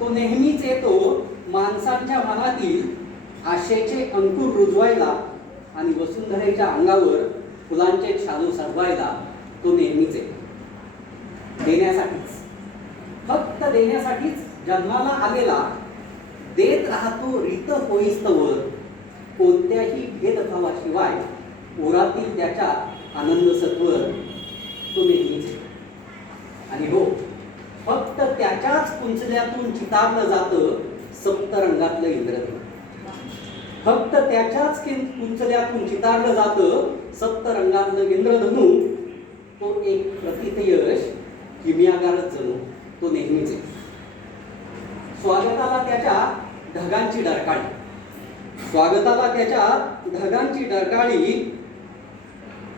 तो नेहमीच येतो माणसांच्या मनातील आशेचे अंकुर रुजवायला आणि वसुंधरेच्या अंगावर फुलांचे शालू सजवायला तो नेहमीच येतो. देण्यासाठीच, फक्त देण्यासाठीच जन्माला आलेला, देत राहतो रीत होईस्तवर, कोणत्याही भेदभावाशिवाय ओरातील त्याच्या आनंद सत्वर तो नेहमीच येतो. आणि हो, फक्त त्याच्याच कुंचल्यातून चितारलं जातं सप्तरंगातलं इंद्रधनु. फक्त त्याच्याच कुंचल्यातून चितारलं जातं सप्तरंगातलं इंद्रधनु. तो एक प्रतिथयश किमयागारच जणू तो नेहमीच आहे. स्वागताला त्याच्या ढगांची डरकाळी, स्वागताला त्याच्या ढगांची डरकाळी,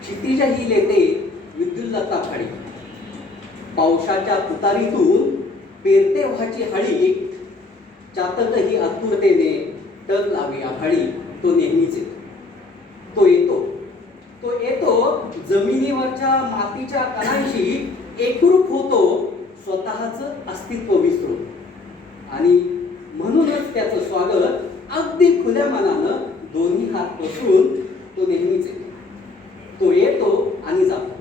क्षितिजही लेते विद्युल्लता फाडी. पावसाच्या तुतारीतून पेरते व्हाची हळी, चातकही आतुरतेने टक लावी आभाळी तो नेहमीच येतो. तो येतो, तो येतो जमिनीवरच्या मातीच्या कणांशी एकरूप होतो स्वतःच अस्तित्व विसरून. आणि म्हणूनच त्याचं स्वागत अगदी खुल्या मनानं दोन्ही हात पसरून तो नेहमीच येतो. तो येतो आणि जातो,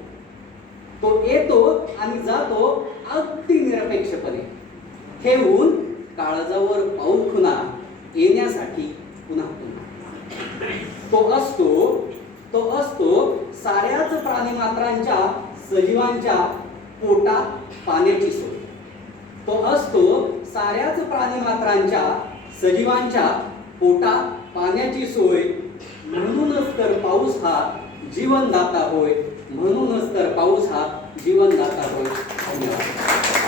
तो येतो आणि जातो अगदी निरपेक्षपणे, ठेवून काळजावर पाऊल खुणा येण्यासाठी पुन्हा पुन्हा. तो असतो साऱ्याच प्राणीमात्रांच्या सजीवांच्या पोटात पाण्याची सोय. तो असतो साऱ्याच प्राणीमात्रांच्या सजीवांच्या पोटात पाण्याची सोय. म्हणूनच तर पाऊस हा जीवनदाता होय, म्हणूनच तर पाऊस हा जीवनदाता होय. धन्यवाद.